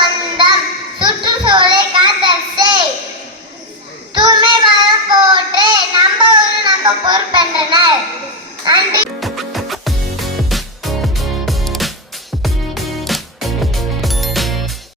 வந்த